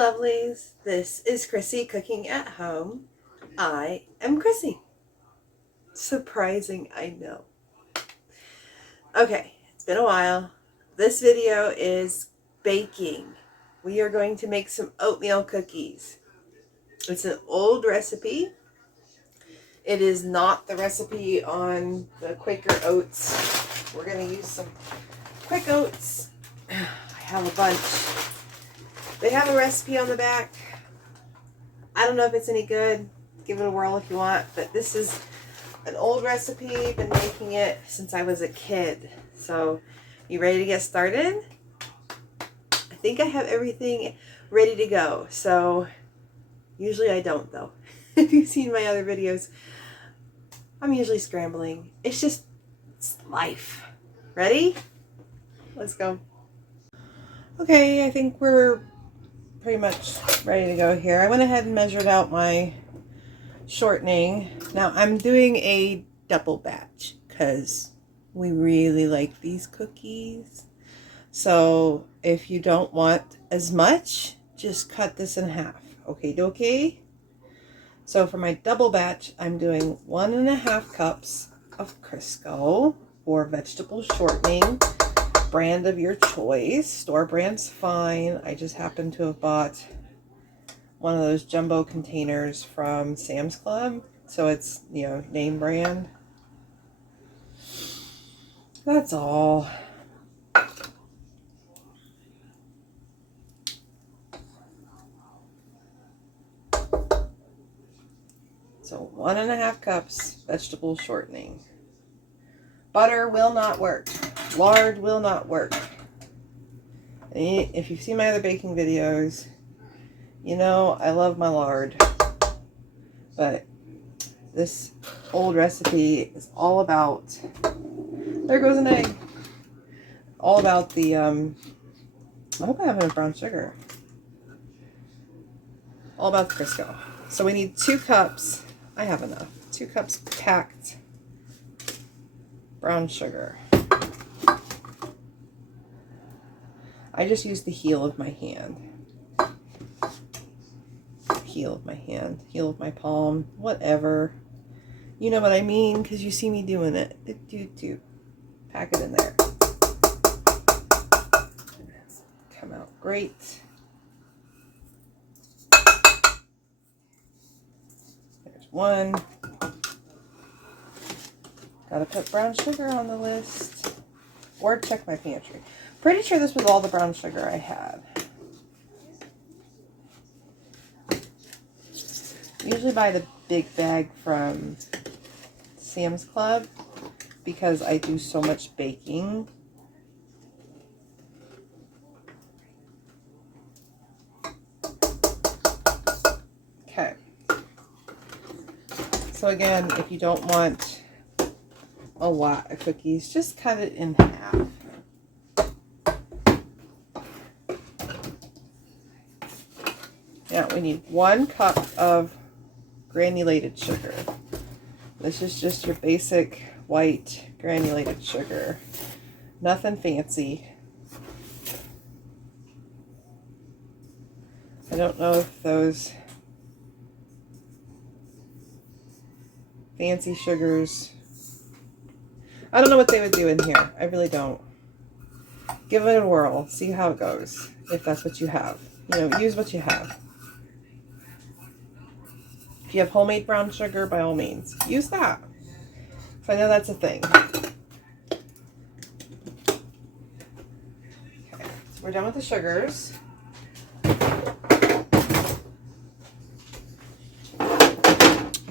lovelies, this is Chrissy cooking at home. I am Chrissy. Surprising, I know. Okay, it's been a while. This video is baking. We are going to make some oatmeal cookies. It's an old recipe. It is not the recipe on the Quaker Oats. We're going to use some quick oats. I have a bunch. They have a recipe on the back. I don't know if it's any good. Give it a whirl if you want. But this is an old recipe. Been making it since I was a kid. So, you ready to get started? I think I have everything ready to go. So, usually I don't though. If you've seen my other videos, I'm usually scrambling. It's life. Ready? Let's go. Okay, I think we're pretty much ready to go here. I went ahead and measured out my shortening. Now I'm doing a double batch because we really like these cookies. So if you don't want as much, just cut this in half. Okay, dokie? So for my double batch, I'm doing 1.5 cups of Crisco or vegetable shortening, brand of your choice. Store brand's fine. I just happen to have bought one of those jumbo containers from Sam's Club, so it's, you know, name brand. That's all. So 1.5 cups vegetable shortening. Butter will not work. Lard will not work. If you've seen my other baking videos, you know I love my lard. But this old recipe is all about, there goes an egg. All about the, I hope I have enough brown sugar. All about the Crisco. So we need 2 cups. I have enough. 2 cups packed brown sugar. I just use the heel of my hand. Heel of my hand. Heel of my palm. Whatever. You know what I mean, because you see me doing it. Pack it in there. Come out great. There's 1. Gotta put brown sugar on the list. Or check my pantry. Pretty sure this was all the brown sugar I had. Usually buy the big bag from Sam's Club because I do so much baking. Okay. So again, if you don't want a lot of cookies, just cut it in half. Now we need 1 cup of granulated sugar. This is just your basic white granulated sugar. Nothing fancy. I don't know if those fancy sugars, I don't know what they would do in here. I really don't. Give it a whirl. See how it goes. If that's what you have. You know, use what you have. If you have homemade brown sugar, by all means, use that. So I know that's a thing. Okay, so we're done with the sugars. I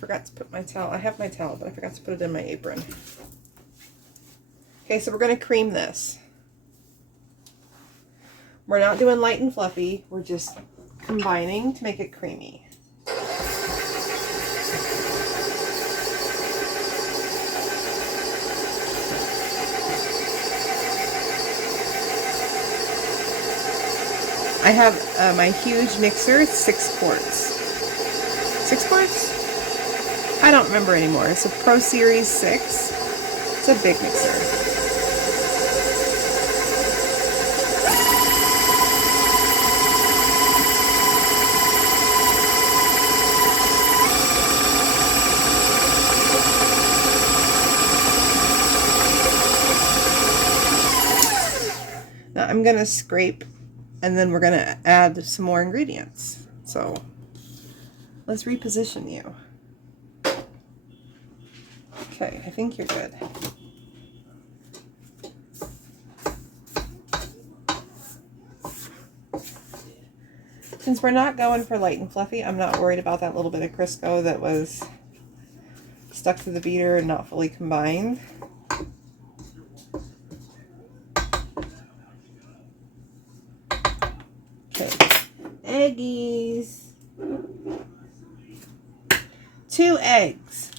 forgot to put my towel. I have my towel, but I forgot to put it in my apron. Okay, so we're going to cream this. We're not doing light and fluffy. We're just combining to make it creamy. I have my huge mixer. It's 6 quarts. 6 quarts? I don't remember anymore. It's a Pro Series 6. It's a big mixer. I'm going to scrape and then we're going to add some more ingredients. So let's reposition you. Okay, I think you're good. Since we're not going for light and fluffy, I'm not worried about that little bit of Crisco that was stuck to the beater and not fully combined. Okay, eggies. 2 eggs.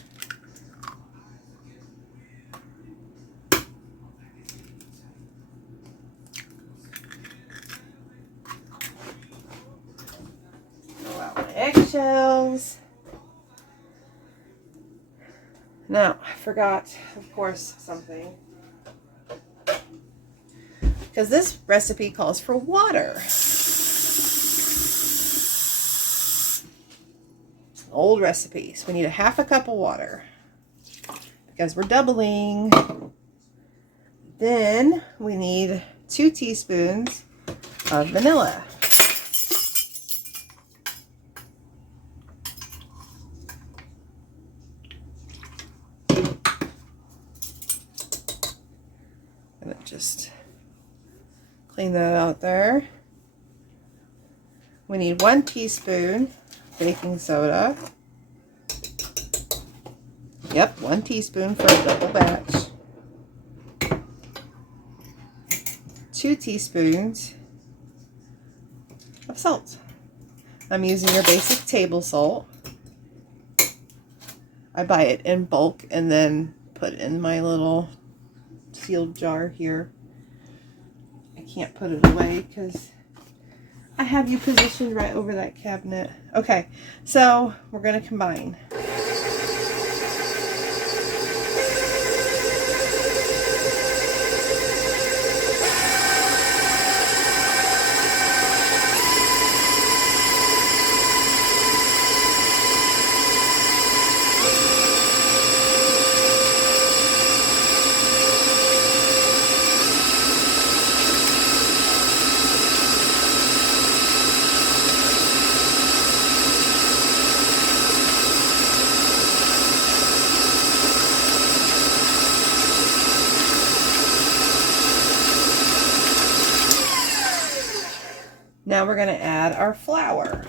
Throw out my eggshells. Now, I forgot, of course, something. Because this recipe calls for water. Old recipe. So we need a 1/2 cup of water. Because we're doubling. Then we need 2 teaspoons of vanilla. Gonna just clean that out there. We need 1 teaspoon baking soda. Yep, 1 teaspoon for a double batch. 2 teaspoons of salt. I'm using your basic table salt. I buy it in bulk and then put it in my little sealed jar here. I can't put it away because I have you positioned right over that cabinet. Okay, so we're going to combine. Now we're going to add our flour.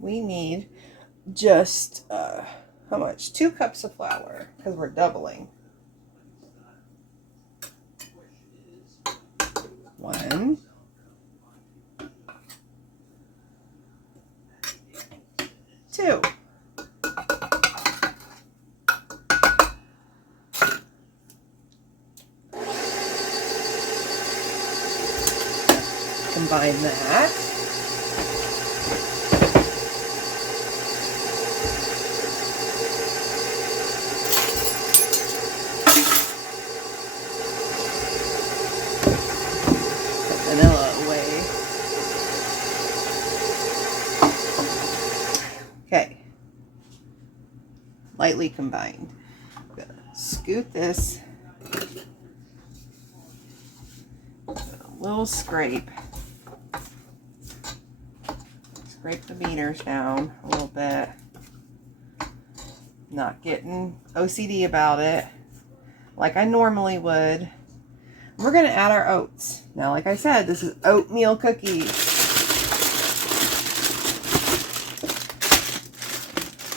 We need just, how much? 2 cups of flour, because we're doubling. 1. 2. Combine that. Put vanilla away. Okay. Lightly combined. I'm gonna scoot this. A little scrape. Scrape the beaters down a little bit. Not getting OCD about it like I normally would. We're going to add our oats. Now, like I said, this is oatmeal cookies.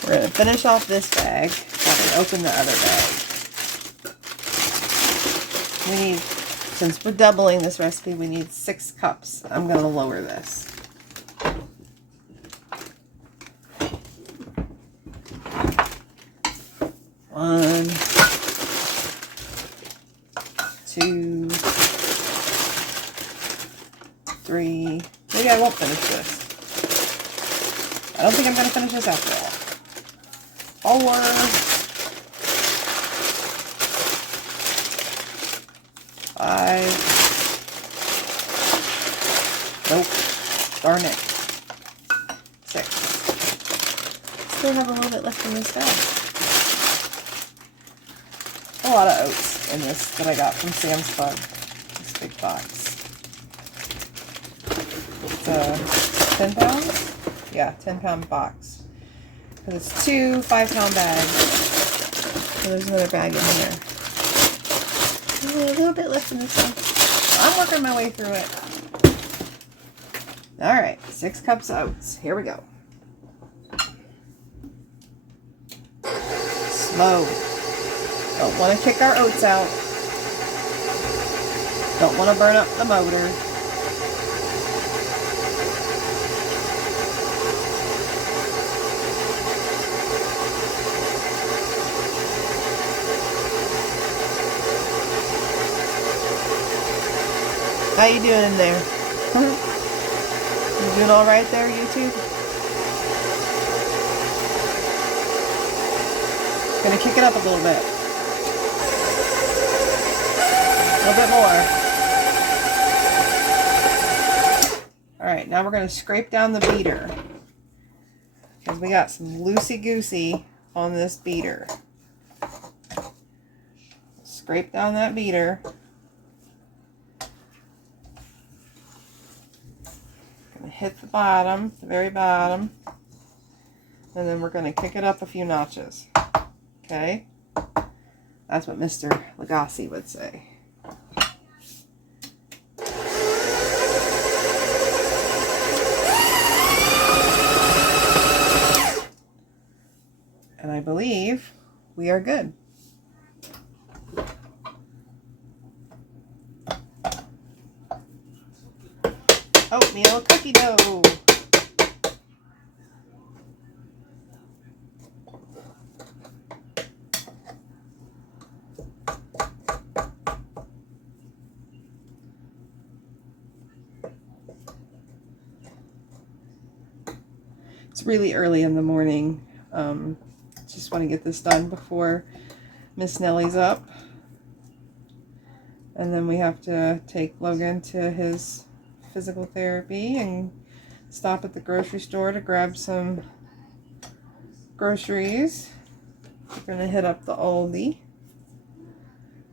We're going to finish off this bag while we open the other bag. We need, since we're doubling this recipe, we need 6 cups. I'm going to lower this. 1, 2, 3. Maybe I won't finish this. I don't think I'm going to finish this after all. 4. 5. Nope. Darn it. 6. Still have a little bit left in this bag. A lot of oats. in this that I got from Sam's Club. This big box. It's 10 pounds? Yeah, 10-pound box. Because it's 2 5-pound bags. So there's another bag in here. A little bit left in this one. I'm working my way through it. Alright, 6 cups of oats. Here we go. Slow. Don't want to kick our oats out. Don't want to burn up the motor. How you doing in there? You doing all right there, YouTube? Gonna kick it up a little bit. A little bit more. Alright, now we're gonna scrape down the beater. Because we got some loosey-goosey on this beater. Scrape down that beater. Hit the bottom, the very bottom, and then we're going to kick it up a few notches. Okay? That's what Mr. Lagasse would say. And I believe we are good. Oatmeal cookie dough. It's really early in the morning. Just want to get this done before Miss Nellie's up. And then we have to take Logan to his physical therapy and stop at the grocery store to grab some groceries. We're going to hit up the Aldi.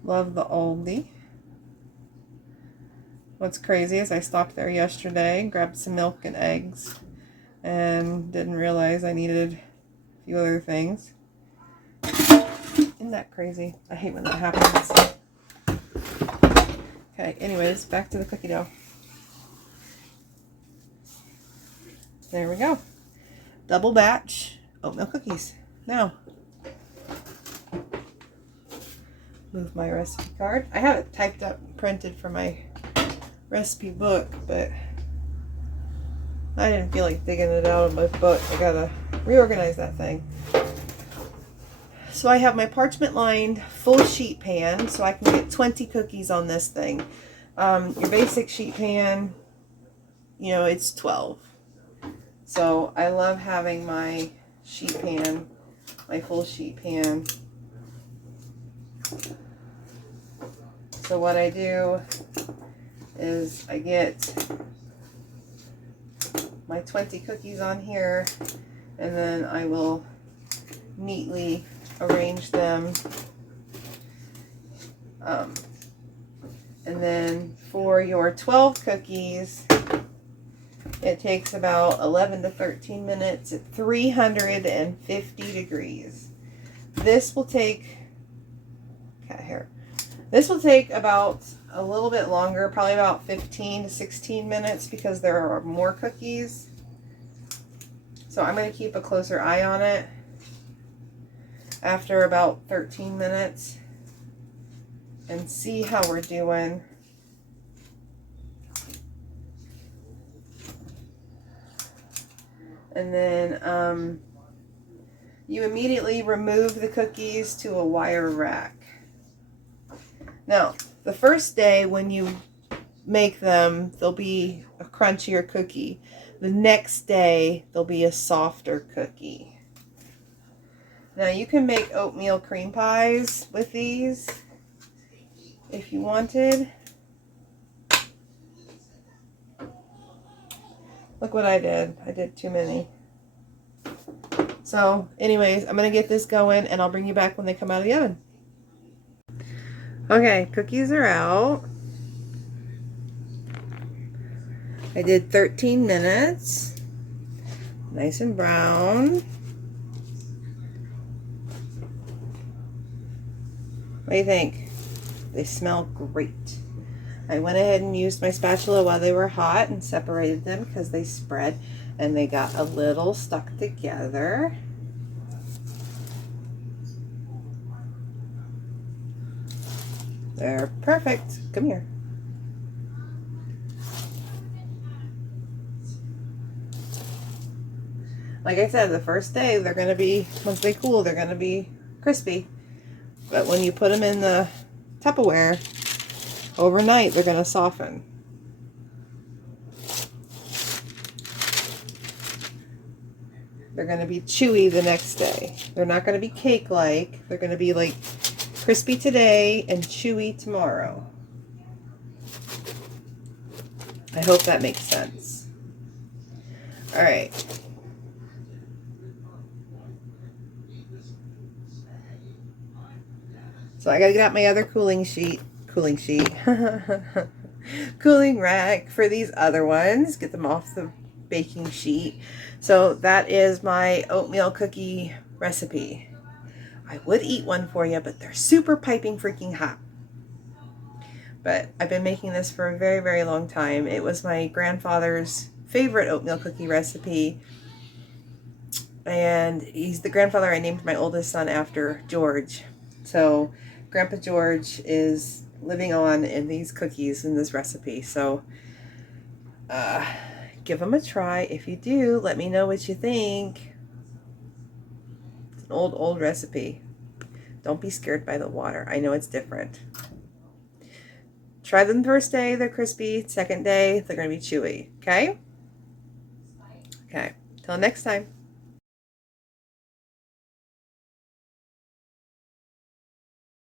Love the Aldi. What's crazy is I stopped there yesterday, grabbed some milk and eggs, and didn't realize I needed a few other things. Isn't that crazy? I hate when that happens. Okay, anyways, back to the cookie dough. There we go. Double batch oatmeal cookies. Now, move my recipe card. I have it typed up and printed for my recipe book, but I didn't feel like digging it out of my book. I gotta reorganize that thing. So I have my parchment lined full sheet pan, so I can get 20 cookies on this thing. Your basic sheet pan, you know, it's 12. So I love having my sheet pan, my full sheet pan. So what I do is I get my 20 cookies on here, and then I will neatly arrange them. And then for your 12 cookies, it takes about 11 to 13 minutes at 350 degrees. This will take, this will take about a little bit longer, probably about 15 to 16 minutes because there are more cookies. So I'm going to keep a closer eye on it after about 13 minutes and see how we're doing. And then you immediately remove the cookies to a wire rack. Now, the first day when you make them, they'll be a crunchier cookie. The next day, they'll be a softer cookie. Now, you can make oatmeal cream pies with these if you wanted. Look what I did. I did too many. So, anyways, I'm going to get this going, and I'll bring you back when they come out of the oven. Okay, cookies are out. I did 13 minutes. Nice and brown. What do you think? They smell great. I went ahead and used my spatula while they were hot and separated them because they spread and they got a little stuck together. They're perfect. Come here. Like I said, the first day they're going to be, once they cool, they're going to be crispy. But when you put them in the Tupperware, overnight they're going to soften. They're going to be chewy the next day. They're not going to be cake-like. They're going to be like crispy today and chewy tomorrow. I hope that makes sense. All right. So I gotta get out my other cooling rack for these other ones. Get them off the baking sheet. So that is my oatmeal cookie recipe. I would eat one for you, but they're super piping freaking hot. But I've been making this for a very, very long time. It was my grandfather's favorite oatmeal cookie recipe. And he's the grandfather I named my oldest son after, George. So Grandpa George is living on in these cookies in this recipe. So give them a try. If you do, let me know what you think. It's an old recipe. Don't be scared by the water. I know it's different. Try them the first day, they're crispy. Second day, they're going to be chewy. Okay? Okay. Till next time.